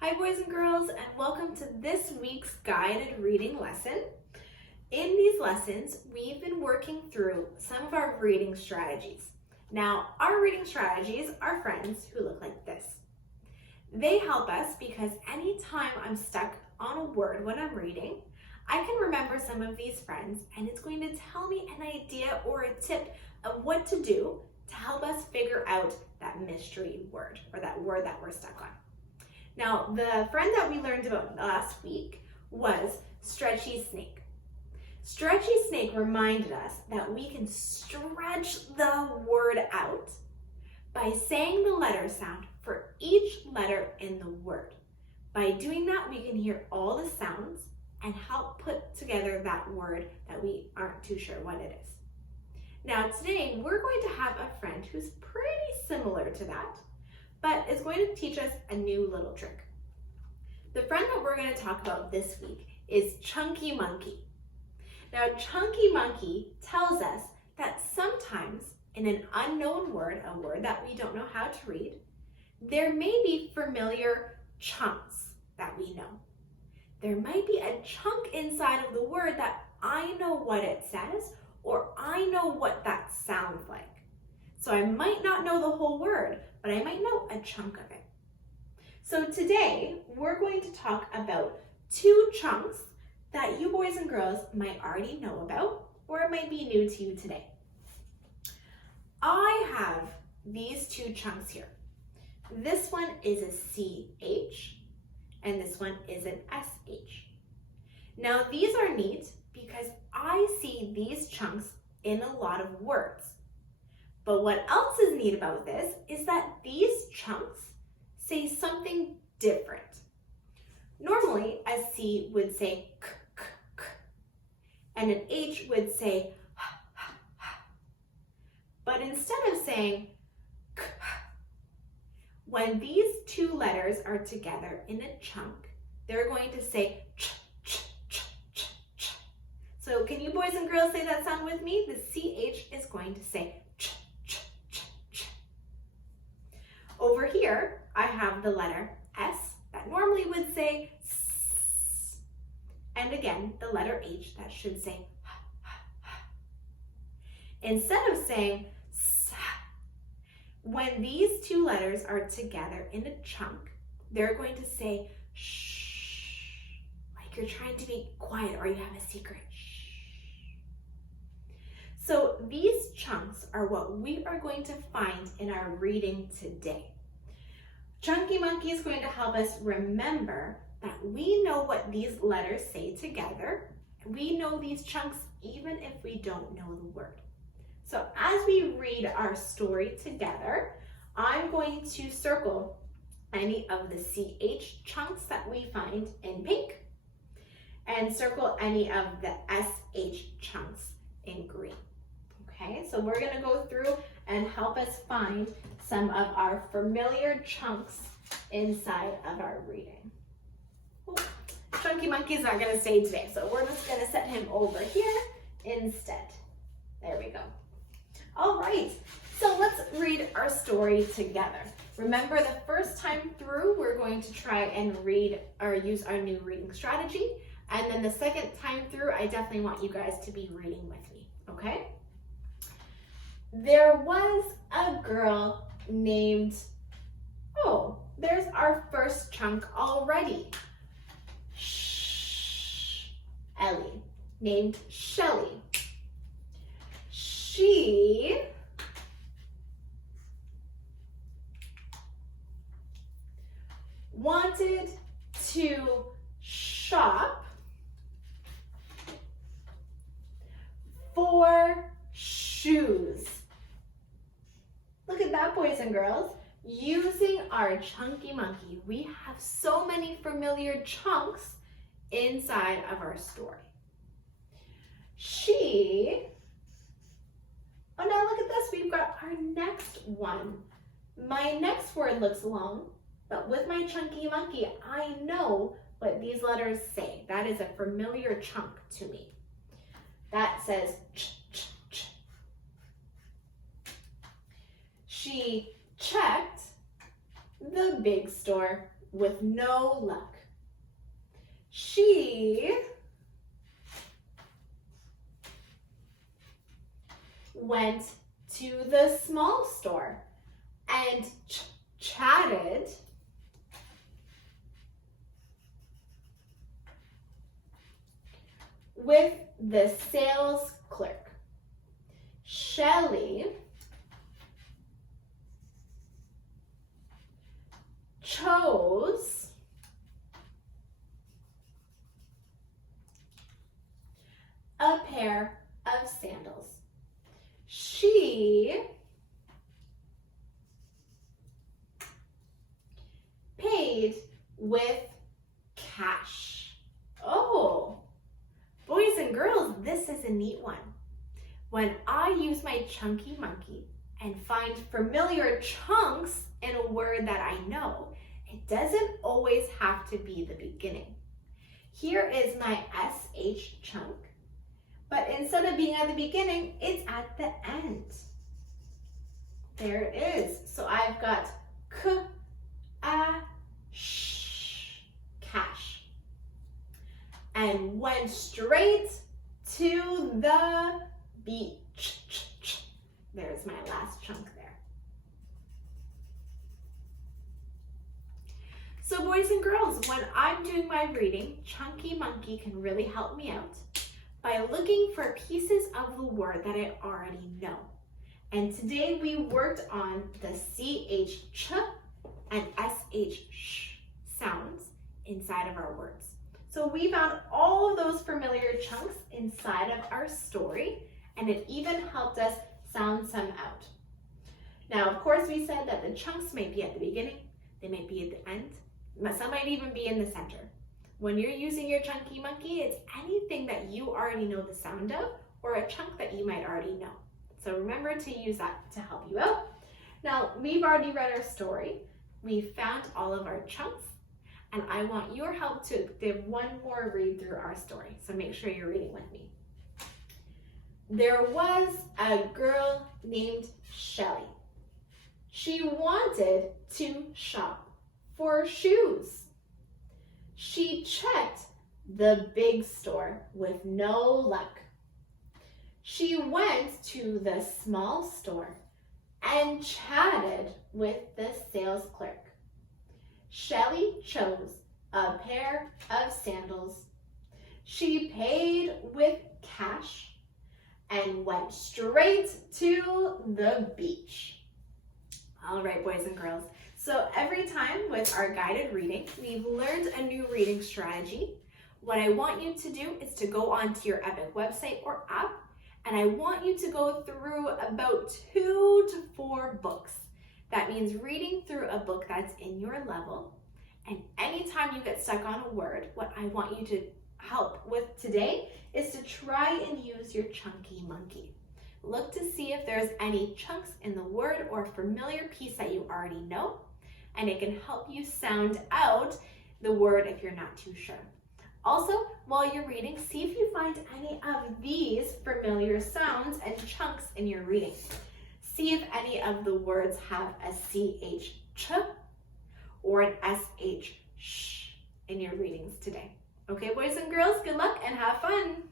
Hi boys and girls, and welcome to this week's guided reading lesson. In these lessons, we've been working through some of our reading strategies. Now, our reading strategies are friends who look like this. They help us because anytime I'm stuck on a word when I'm reading, I can remember some of these friends and it's going to tell me an idea or a tip of what to do to help us figure out that mystery word or that word that we're stuck on. Now, the friend that we learned about last week was Stretchy Snake. Stretchy Snake reminded us that we can stretch the word out by saying the letter sound for each letter in the word. By doing that, we can hear all the sounds and help put together that word that we aren't too sure what it is. Now, today we're going to have a friend who's pretty similar to that, but is going to teach us a new little trick. The friend that we're going to talk about this week is Chunky Monkey. Now, Chunky Monkey tells us that sometimes in an unknown word, a word that we don't know how to read, there may be familiar chunks that we know. There might be a chunk inside of the word that I know what it says, or I know what that sounds like. So I might not know the whole word, but I might know a chunk of it. So today, we're going to talk about two chunks that you boys and girls might already know about, or it might be new to you today. I have these two chunks here. This one is a CH, and this one is an SH. Now, these are neat because I see these chunks in a lot of words. But what else is neat about this is that these chunks say something different. Normally, a C would say k, k, k, and an H would say h, h, h. But instead of saying k, when these two letters are together in a chunk, they're going to say ch, ch, ch, ch, ch. So can you boys and girls say that sound with me? The CH is going to say ch. Over here, I have the letter S that normally would say S, and again, the letter H that should say H, H, H. Instead of saying S, when these two letters are together in a chunk, they're going to say shh, like you're trying to be quiet or you have a secret. So these chunks are what we are going to find in our reading today. Chunky Monkey is going to help us remember that we know what these letters say together. We know these chunks even if we don't know the word. So as we read our story together, I'm going to circle any of the CH chunks that we find in pink and circle any of the SH chunks in green. Okay, so we're gonna go through and help us find some of our familiar chunks inside of our reading. Ooh, Chunky Monkey's not gonna stay today, so we're just gonna set him over here instead. There we go. All right, so let's read our story together. Remember, the first time through, we're going to try and read or use our new reading strategy. And then the second time through, I definitely want you guys to be reading with me, okay? There was a girl named, oh, there's our first chunk already. Ellie, named Shelly. She wanted to shop for shoes. Look at that, boys and girls. Using our Chunky Monkey, we have so many familiar chunks inside of our story. Oh, now look at this. We've got our next one. My next word looks long, but with my Chunky Monkey, I know what these letters say. That is a familiar chunk to me. That says ch, ch, ch. She checked the big store. with no luck. She went to the small store and chatted with the sales clerk. Shelley chose a pair of sandals. She paid with cash. Oh, boys and girls, this is a neat one. When I use my chunky monkey and find familiar chunks in a word that I know, it doesn't always have to be the beginning. Here is my SH chunk, but instead of being at the beginning, it's at the end. There it is. So I've got cash, and went straight to the beach. There's my last chunk there. So boys and girls, when I'm doing my reading, Chunky Monkey can really help me out by looking for pieces of the word that I already know. And today we worked on the CH and SH sounds inside of our words. So we found all of those familiar chunks inside of our story, and it even helped us sound some out. Now, of course, we said that the chunks may be at the beginning, they might be at the end, some might even be in the center. When you're using your Chunky Monkey, it's anything that you already know the sound of or a chunk that you might already know. So remember to use that to help you out. Now, we've already read our story. We found all of our chunks, and I want your help to give one more read through our story. So make sure you're reading with me. There was a girl named Shelley. She wanted to shop for shoes. She checked the big store with no luck. She went to the small store and chatted with the sales clerk. Shelley chose a pair of sandals. She paid with cash and went straight to the beach. All right, boys and girls. So every time with our guided reading, we've learned a new reading strategy. What I want you to do is to go onto your Epic website or app, and I want you to go through about 2 to 4 books. That means reading through a book that's in your level. And anytime you get stuck on a word, what I want you to help with today is to try and use your Chunky Monkey. Look to see if there's any chunks in the word or familiar piece that you already know, and it can help you sound out the word if you're not too sure. Also, while you're reading, see if you find any of these familiar sounds and chunks in your reading. See if any of the words have a CH or an SH in your readings today. Okay, boys and girls, good luck and have fun.